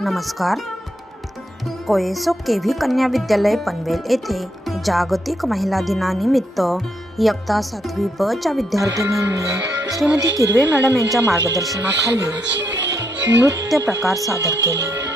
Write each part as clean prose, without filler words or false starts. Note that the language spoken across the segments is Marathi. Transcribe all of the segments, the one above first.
नमस्कार. कोयसो केव्ही कन्या विद्यालय पनवेल येथे जागतिक महिला दिनानिमित्त इयत्ता 7वी ब च्या विद्यार्थिनींनी श्रीमती किरवे मॅडम यांच्या मार्गदर्शनाखाली नृत्य प्रकार सादर केले.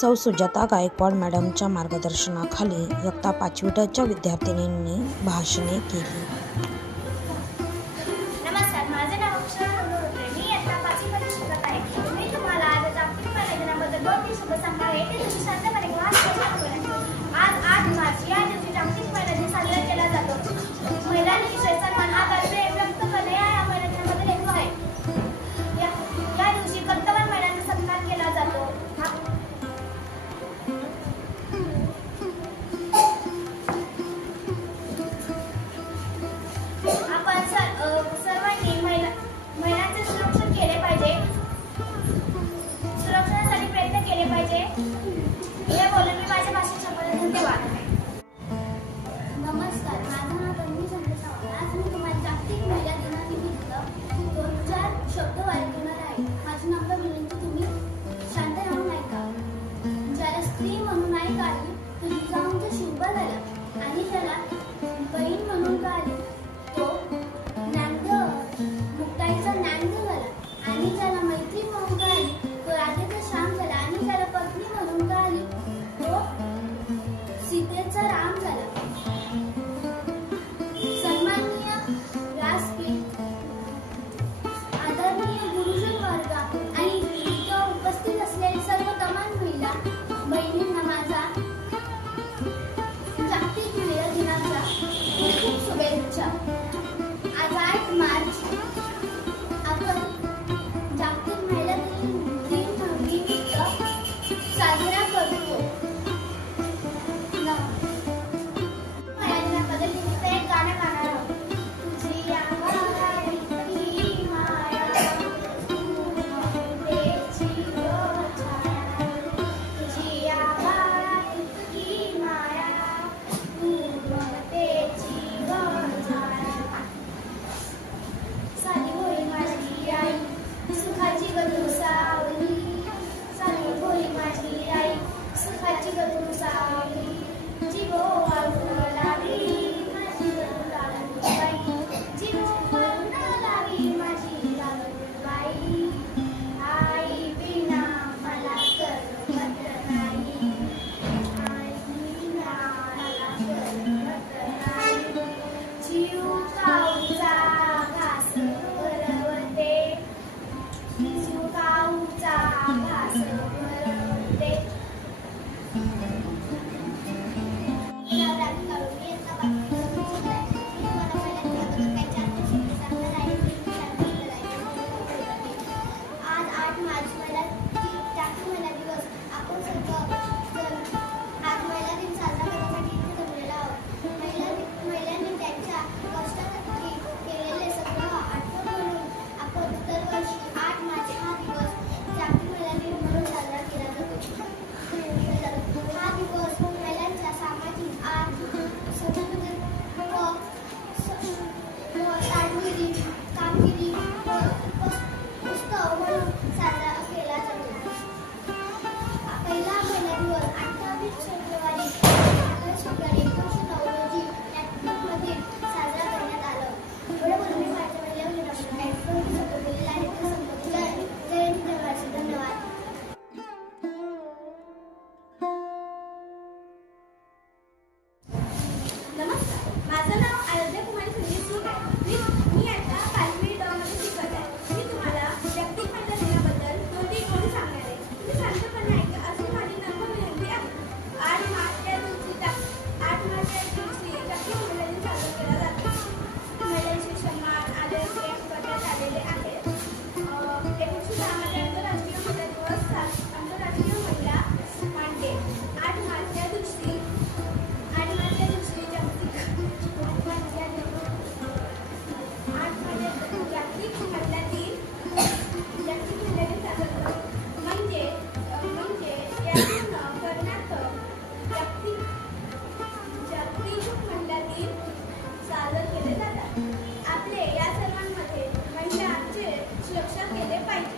सौ सुजाता गायकवाड मॅडमच्या मार्गदर्शनाखाली इयत्ता 5वी ड च्या विद्यार्थिनींनी भाषणे केली। नमस्कार, माझे नाव अक्षरा नंदुरबार। मी इयत्ता 5वी मध्ये शिकत आहे। मी तुम्हाला आज जागतिक महिला दिनाबद्दल 2-3 शब्द सांगणार आहे। ते तुम्ही शांतपणे ग्रहण करा। आज 8 मार्च या दिवशी जागतिक महिला दिन साजरा केला जातो। महिलांविषयी सन्मान, आदर, प्रेम व्यक्त करणे या महिला दिनाबद्दल हेतू आहे। या दिवशी कर्तव्य महिलांचा सन्मान केला जातो। आपण सर्वांनी महिलांचे सुरक्षण केले पाहिजे, सुरक्षणासाठी प्रयत्न केले पाहिजे। हे बोलून मी माझ्या भाषेत संपवते। धन्यवाद। नमस्कार, माझं नाव तन्वी संदेश चव्हाण। आज मी तुम्हाला जागतिक महिला दिनानिमित्त 2-4 शब्द ऐकवणार आहे। माझी नम्र विनंती, तुम्ही शांत राहून ऐका। ज्याला स्त्री म्हणून आई काढली तो जिजाऊंचा शिरभर झाला, आणि ज्याला बहीण म्हणून काढली तो मुक्ताईचा ज्ञानदेव झाला, आणि ज्याला मैत्री म्हणून काढली तो राधेचा श्याम झाला, आणि ज्याला पत्नी म्हणून काढली तो सीतेचा राम झाला। सन्माननीय व्यासपीठ, आदरणीय गुरुजन वर्ग आणि इथं उपस्थित असलेले सर्व तमाम महिला बहिणींना माझा जागतिक महिला दिनाच्या खूप शुभेच्छा। आज 8 मार्च आपण जागतिक महिला दिनानिमित्त साजरा करतो। महिला दिनाबद्दल एक गाणं गाणार आहोत। तुझी आवाज इतकी माया, तू ममतेची छाया, तुझी आवाज इतकी माया, तू ममतेची छाया। साली होई माझी आई सुखाची गतू सावली, साली होई माझी आई सुखाची गतू सावली, जीवो वाळून लावी माझी गतू लावली बाई, जीवो वाळून लावी माझी लावली बाई। आई बिना मला करमत नाही, आई बिना मला करमत नाही, जीव काऊचा घास भरवते, जीव काऊचा घास भरवते। आज 8 मार्च जागतिक महिला दिवस। आपण सर्व आज महिला दिन साजरा करण्यासाठी इथे जमलेलो आहोत। महिलांनी त्यांच्या कष्टासाठी केलेले सगळं आठवण म्हणून आपण दरवर्षी 8 मार्च हा दिवस जागतिक महिला दिन म्हणून साजरा केला जातो। हा दिवस महिलांच्या सामाजिक, आर्थिक, स्वतंत्र कामगिरी उत्सव म्हणून साजरा केला जातो। पहिला महिला दिवस 28 फेब्रुवारी 1909 रोजी नागपूरमध्ये साजरा करण्यात आला। एवढं बोलून मी माझ्या महिला दिनाबद्दल संपवलेलं आहे। जय हिंद, जय महाराष्ट्र। धन्यवाद। नमस्कार, माझं नाव आराध्या कुमारी संदेश आहे। मी आता 5वी ड मध्ये शिकत आहे। मी तुम्हाला जागतिक महिला दिनाबद्दल 2-3 गोष्टी सांगणार आहे। तुम्ही शांतपणे ऐका अशी माझी नम्र विनंती आहे। 8 मार्च या दिवशी जागतिक महिला दिन साजरा केला जातो। महिलांशी सन्मान, आदर, प्रेम करण्यात आलेले आहे। 1910 मध्ये आंतरराष्ट्रीय महिला दिवस आंतरराष्ट्रीय महिला मानते। 8 मार्च या दिवशी जागतिक महिला दिन साजरा करतो। म्हणजे या दिन करण्यात जागतिक महिला दिन साजरा केले जातात। आपले या सर्वांमध्ये महिलांचे सुरक्षा केले पाहिजे।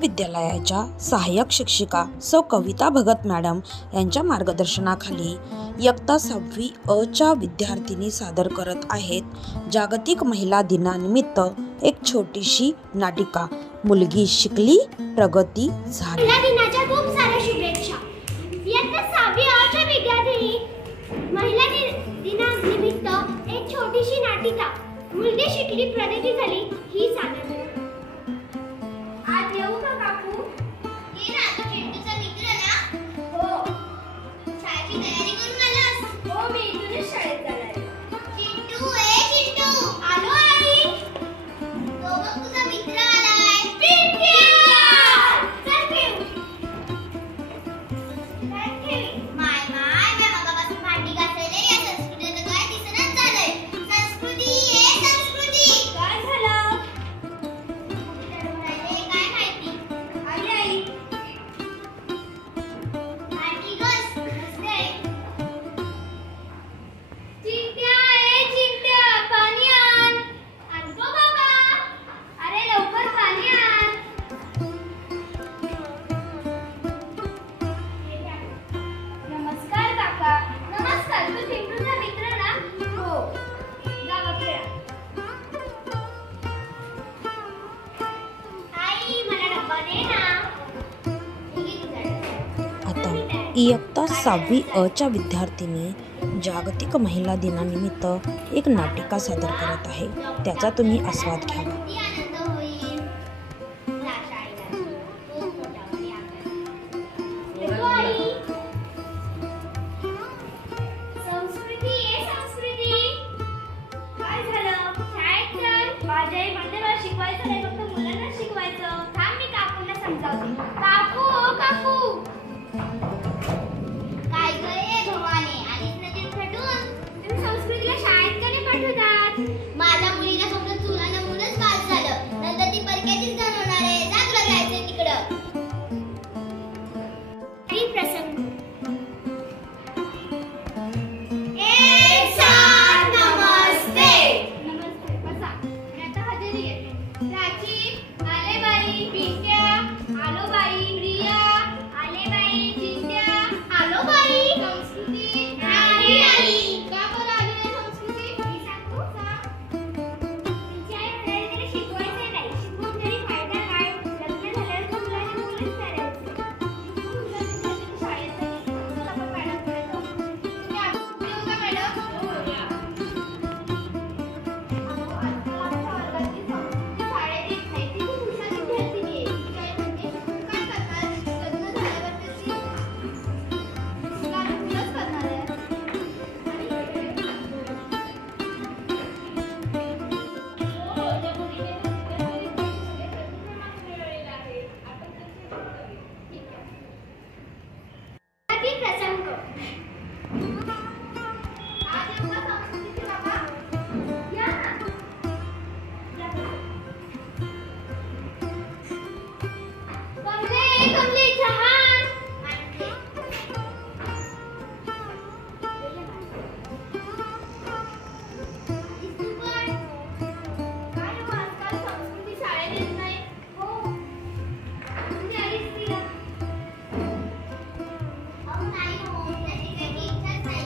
विद्यालयाच्या सहाय्यक शिक्षिका सौ कविता भगत मॅडम यांच्या मार्गदर्शनाखाली इयत्ता 6वी अ च्या विद्यार्थिनी सादर करत आहेत जागतिक महिला दिनानिमित्त एक छोटीशी नाटिका मुलगी शिकली, प्रगती झाली. महिला दिनाच्या खूप साऱ्या शुभेच्छा. इयत्ता 6वी अ च्या विद्यार्थिनी महिला दिनानिमित्त एक छोटीशी नाटिका मुलगी शिकली प्रगती झाली ही सादर. आज येऊ का काकू? ये ना, तू चिंटूचा मित्र ना? हो. शाळेची तयारी करून आलास? हो, मी इथूनच शाळेत जाणार आहे. चिंटू, ए चिंटू, आलो आई. तो बघ तुझा मित्र आलाय. पिंट्या! चल ठेव. काय ठेव? माय मी मगापासून भांडी घासायले. या संस्कृतीचं काय दिसणंच झालंय. संस्कृती, ए संस्कृती. काय झालं? काय माहिती? आई भांडी घास. घासते. चिंट्या, ए चिंट्या, पाणी आण. आणतो बाबा. अरे लवकर पाणी आण. नमस्कार काका. नमस्कार. तू चिंटूचा मित्र ना? हो. जा खेळा. आई मला डब्बा दे ना. आता इयत्ता 6वी अ च्या विद्यार्थिनी जागतिक महिला दिनानिमित्त एक नाटिका सादर करत आहे. त्याचा तुम्ही आस्वाद घ्यावा. किती आनंद होईल. जा शाळेला. खूप मोठा आणि आनंद. येतो आई. संस्कृती, ए संस्कृती. काय झालं? शाळेत चल. माझी आई म्हणते मला शिकवायचं नाही, फक्त मुलांना शिकवायचं. थांब, मी काकूंना समजावते. काकू, ओ काकू. काय ग ए भवाने, आलीस ना ते खटून? तुम्ही संस्कृतीला शाळेत का नाही पाठवतात? माझ्या मुलीला फक्त चुला नमूनच पास झालं. नंतर ती परक्याचीच जण होणार आहे. जा तुला जायचंय तिकडं. काही प्रसंग. एक साथ नमस्ते. नमस्ते. बसा. मी आता हजेरी घेते. प्राची, आले बाई. पिंट्या, आलो बाई. प्रिया, आले बाई. चिंट्या, आलो बाई. संस्कृती नाही आली. का बरं आली नाही संस्कृती? मी सांगू का? तिची आई म्हणाली तिला शिकवायचं नाही. शिकवून तरी फायदा काय? लग्न झाल्यावर तर मुलाने मुलंच करायचं. शाळेत जायचं. चला आपण मॅडमकडे जाऊ. तुम्ही येऊ का मॅडम? हो या. आजकाल आमच्या वर्गातली संस्कृती शाळेत येत नाही. ती खूप हुशार विद्यार्थिनी आहे. तिची आई म्हणते, तू काय करणार? लग्न झाल्यावर त्याची मुलंच करणार आहे. प्रसंग. आज येऊ का संस्कृतीचे बाबा? या ना. कमले चहा. आणते. काय हो, आजकाल संस्कृती शाळेत येत नाही. हो. तुम्ही आलीच तिला. नाही हो, त्याची काही इच्छाच नाही.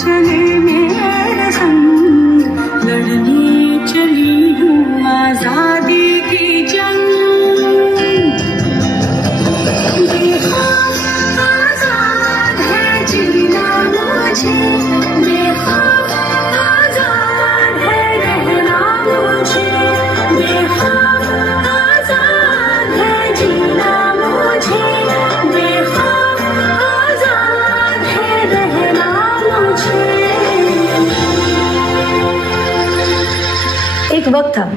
चले मेरे संग, लड़ने चली हूँ आजादी की जंग। बेखौफ आजाद है जीना मुझे, बेखौफ आजाद है रहना मुझे, बेखौफ आजाद है जीना मुझे, बेखौफ आजाद है रहना मुझे। एक वक्त था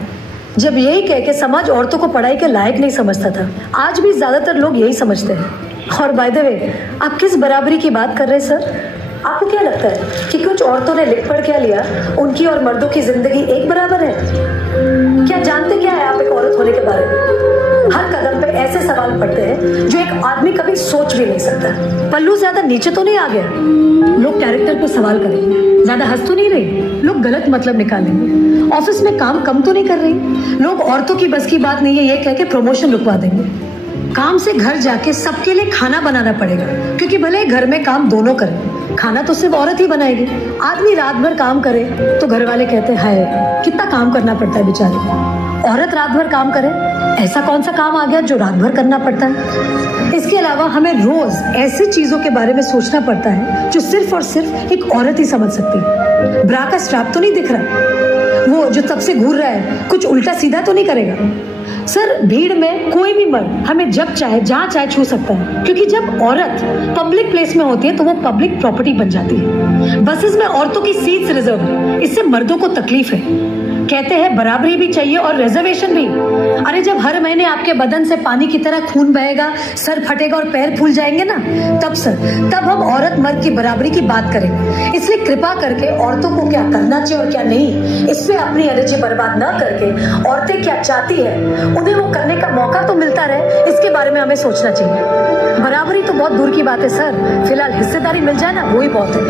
जब यही कह के समाज औरतों को पढ़ाई के लायक नहीं समझता था। आज भी ज्यादातर लोग यही समझते हैं। और बाय द वे, आप किस बराबरी की बात कर रहे हैं सर? आपको क्या लगता है कि कुछ औरतों ने लिख पढ़ क्या लिया, उनकी और मर्दों की जिंदगी एक बराबर है? क्या जानते क्या है आप एक औरत होने के बारे में? हर कदम पे ऐसे सवाल पड़ते हैं जो एक आदमी कभी सोच भी नहीं सकता। पल्लू ज्यादा नीचे तो नहीं आ गया? लोग कैरेक्टर पे सवाल करेंगे। ज्यादा हंस तो नहीं रही? लोग गलत मतलब निकालेंगे। ऑफिस में काम कम तो नहीं कर रही? लोग औरतों की बस की बात नहीं है ये कह के प्रमोशन रुकवा देंगे। काम से घर जाके सबके लिए खाना बनाना पड़ेगा, क्योंकि भले घर में काम दोनों करें, खाना तो सिर्फ औरत ही बनाएगी। आदमी रात भर काम करे तो घर वाले कहते हैं हाय कितना काम करना पड़ता है बेचारे को। औरत रात भर काम करे, ऐसा कौन सा काम आ गया जो रात भर करना पड़ता है? इसके अलावा हमें रोज ऐसी चीजों के बारे में सोचना पड़ता है जो सिर्फ और सिर्फ एक औरत ही समझ सकती है। ब्रा का स्ट्रैप तो नहीं दिख रहा, वो जो तब से घूर रहा है कुछ उल्टा सीधा तो नहीं करेगा? सर, भीड़ में कोई भी मर्द हमें जब चाहे जहाँ चाहे छू सकता है, क्योंकि जब औरत पब्लिक प्लेस में होती है तो वो पब्लिक प्रॉपर्टी बन जाती है। बसेस में औरतों की सीट्स रिजर्व है, इससे मर्दों को तकलीफ है। कहते हैं बराबरी भी चाहिए और रिजर्वेशन भी। अरे जब हर महीने आपके बदन से पानी की तरह खून बहेगा, सर फटेगा और पैर फूल जाएंगे ना, तब हम औरत मर्द की बराबरी की बात करेंगे। इसलिए कृपा करके औरतों को क्या करना चाहिए और क्या नहीं, इसमें अपनी एनर्जी बर्बाद न करके औरतें क्या चाहती है उन्हें वो करने का मौका तो मिलता रहे, इसके बारे में हमें सोचना चाहिए। बराबरी तो बहुत दूर की बात है सर, फिलहाल हिस्सेदारी मिल जाए ना, वो ही बहुत है।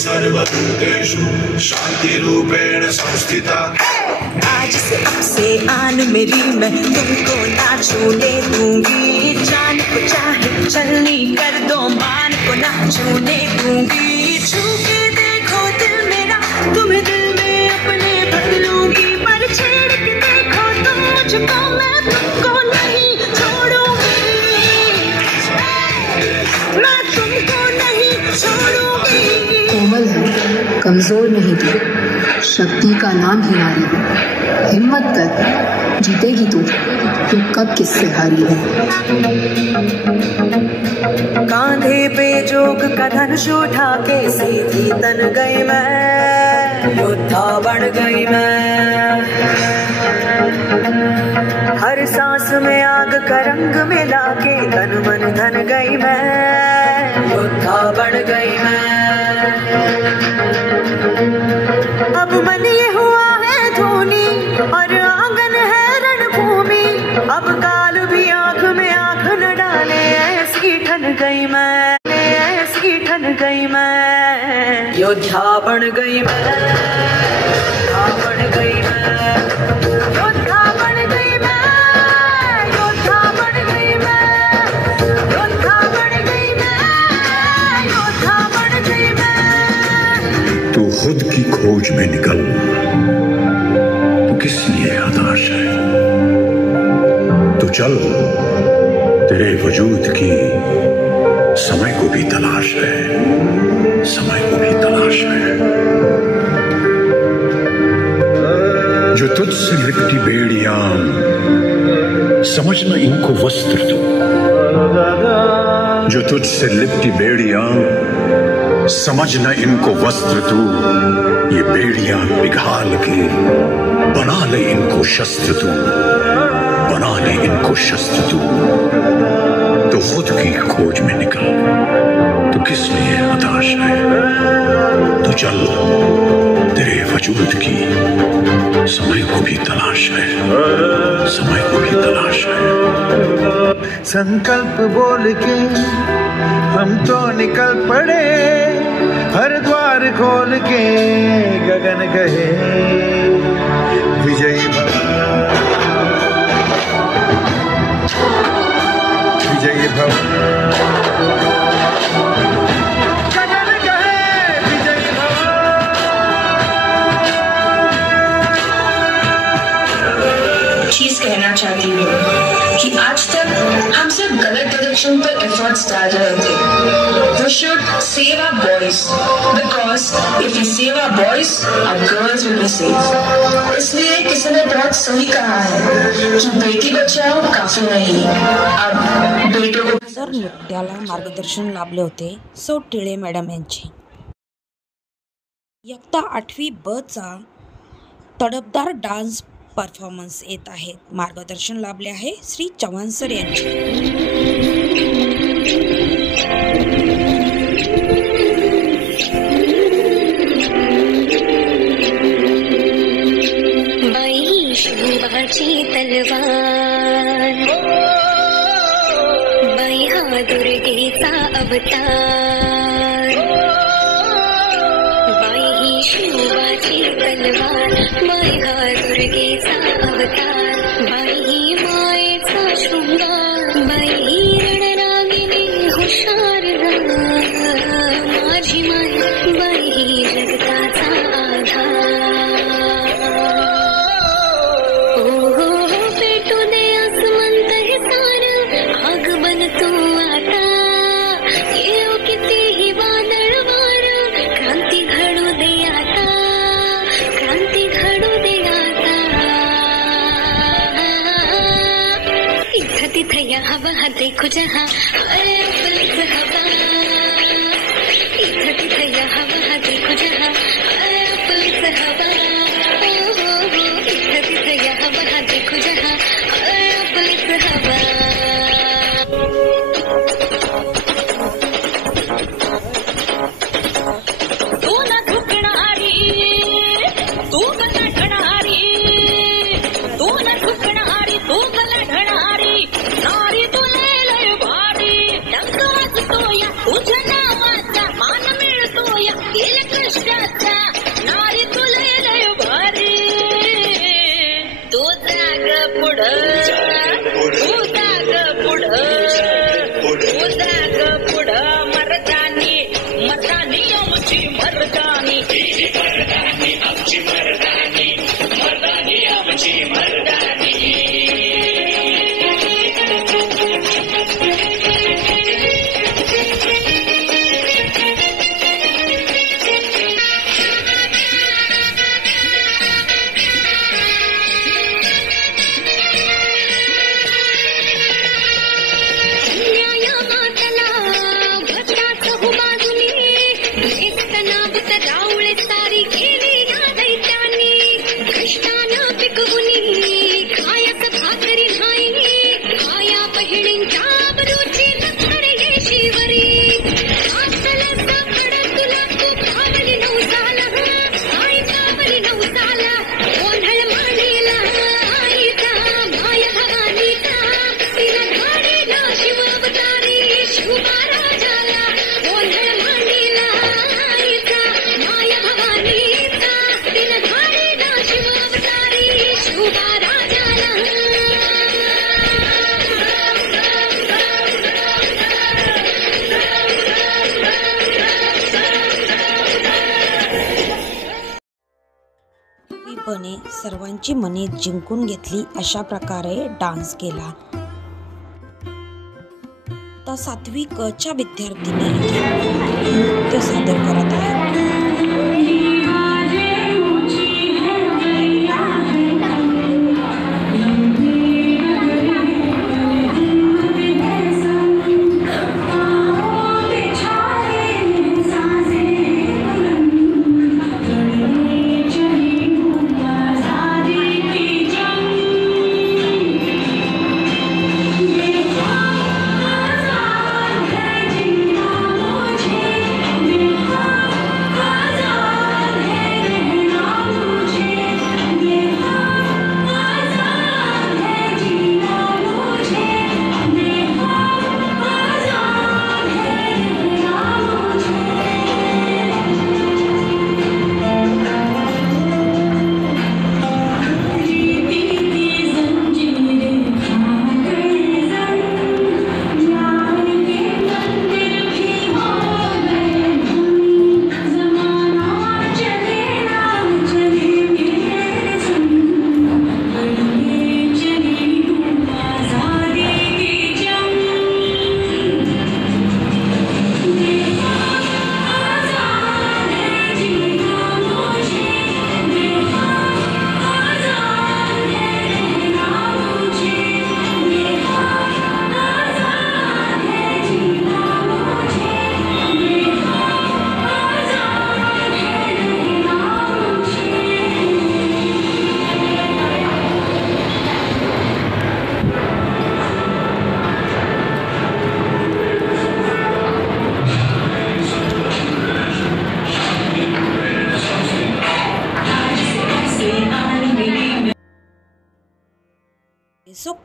सर्वभूतेषु शान्तिरूपेण संस्थिता। आज से अब से आन मेरी, मैं तुमको ना छूने दूंगी। जान को चाहे चलनी कर दो, मान को ना छूने दूंगी। छू के देखो दिल मेरा, तुम्हें दिल में अपने भर लूंगी। पर छेड़ के देखो तुम मुझको, मैं तुमको नहीं छोड़ूंगी, मैं तुमको नहीं छोड़ूंगी। कोमल है, कमजोर नहीं तू, शक्ति का नाम ही नारी है। हिम्मत कर, जीतेगी तू कब किससे हारी है। कांधे पे जोग का धनुष उठा के सीधी तन गई मैं, योद्धा बन गई मैं। हर सांस में आग का रंग मिला के तन मन धन गई मैं, योद्धा बन गई मैं। अब मन ये हुआ है धोनी और आंगन है रणभूमि। अब काल भी आंख में आंख न डाले, ऐसी ठन गई मैं, ऐसी ठन गई मैं। योद्धा बन गई मैं, योद्धा बन गई मैं, योद्धा बन गई मैं, योद्धा बन गई मैं, योद्धा बन गई मैं, योद्धा बन गई मैं। तू खुद की खोज में निकल, तू किस लिए हताश है? तू चल, तेरे वजूद की समय को भी तलाश है, समय को भी तलाश है। जो तुझसे लिपटी बेड़ियां, समझना इनको वस्त्र तू। जो तुझसे लिपटी बेड़ियां, समझना इनको वस्त्र तू। ये बेड़ियां पिघाल के बना ले इनको शस्त्र तू, बना ले इनको शस्त्र तू। तो खुद की खोज में निकल, तो किस लिए हताश है? तो चल, तेरे वजूद की समय को भी तलाश है, समय को भी तलाश है। संकल्प बोल के हम तो निकल पड़े, हर द्वार खोल के गगन कहे विजयी भव, विजयी भव, गगन कहे विजयी भव। चीज कहना चाहती हूँ कि आज तक हम सिर्फ गलत डायरेक्शन पर एफर्ट्स डाल रहे थे। We should save our boys because if we save our boys, our girls will be safe. इसलिए किसी ने बहुत सही कहा है कि बेटी बचाओ काफी नहीं, अब बेटों को। तर नृत्याला मार्गदर्शन लाभले होते सौ टिळे मॅडम यांचे। इयत्ता 8वी ब चा तडफदार डान्स परफॉर्मन्स येत आहे। मार्गदर्शन लाभले आहे श्री चव्हाण सर यांचे। बाई शिवाची तलवार, बाई हा दुर्गेचा अवतार, बाई ही शिवाची तलवार, बाई हा दुर्गेचा अवतार, बाई ही मायेचा शृंगार, बाई ही रणरागिणी हुशार माझी माय, बाई ही जगताचा आधार। पेटू दे आसमंत हे सार, आग बन तू आता, येऊ कितीही वादळ वार, क्रांती घडू दे आता, क्रांती घडू दे आता। इथं तिथं या हवा हा देखो जहा, अरे अपलीच हवा, इथं तिथं या हवा हा देखो जहा, अरे अपलीच हवा, इथं तिथं या हवा हा देखो जहा, अरे अपलीच हवा। तू न झुकणारी, तू गला ढणारी, तू न झुकणारी, तू गला ढणारी, नारी तुले लय भारी, डंक वाजतो या तुझ्या नावाचा, मान मिळतो या गेल्या कष्टाचा, नारी तुले लय भारी। तू जाग पुढं, तू जाग पुढं, तू जाग पुढं, मर्दानी मर्दानी आमची मर्दानी, मर्दानी आमची मर्दानी, मर्दानी आमची मर्दानी। रावळे सारी केली या दैत्यानी, कृष्णानं पिकवुनी खायाच भाकरी नाही, आया बहिणींच्या आबरूची नखर येशीवरी, आसलं सापड तुला तू कावली नवसाला, आई कावली नवसाला, गोंधळ मांडीला आईचा, माय भवानीचा, तिला धाडीला शिव अवतारी, शिवबा राजाला, गोंधळ मांडीला आईचा, माय भवानीचा, तिला धाडीला शिव अवतारी, शिवबा राजाला। बने सर्वांची मने जिंकून घेतली अशा प्रकारे डान्स केला। तर 7वी क च्या विद्यार्थिनी नृत्य सादर करत आहेत।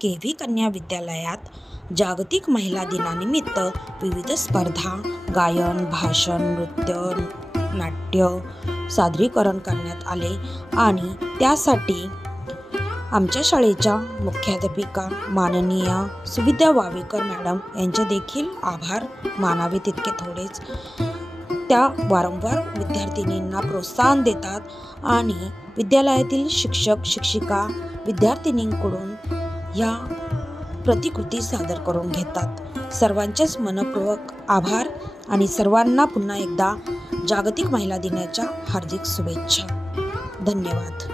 KV कन्या विद्यालयात जागतिक महिला दिनानिमित्त विविध स्पर्धा, गायन, भाषण, नृत्य, नाट्य सादरीकरण करण्यात आले आणि त्यासाठी आमच्या शाळेच्या मुख्याध्यापिका माननीय सुविद्या वावेकर मॅडम यांचे देखील आभार मानावे तितके थोडेच. त्या वारंवार विद्यार्थिनींना प्रोत्साहन देतात आणि विद्यालयातील शिक्षक शिक्षिका विद्यार्थिनींकडून ह्या प्रतिकृती सादर करून घेतात. सर्वांचेच मनपूर्वक आभार आणि सर्वांना पुन्हा एकदा जागतिक महिला दिनाच्या हार्दिक शुभेच्छा. धन्यवाद.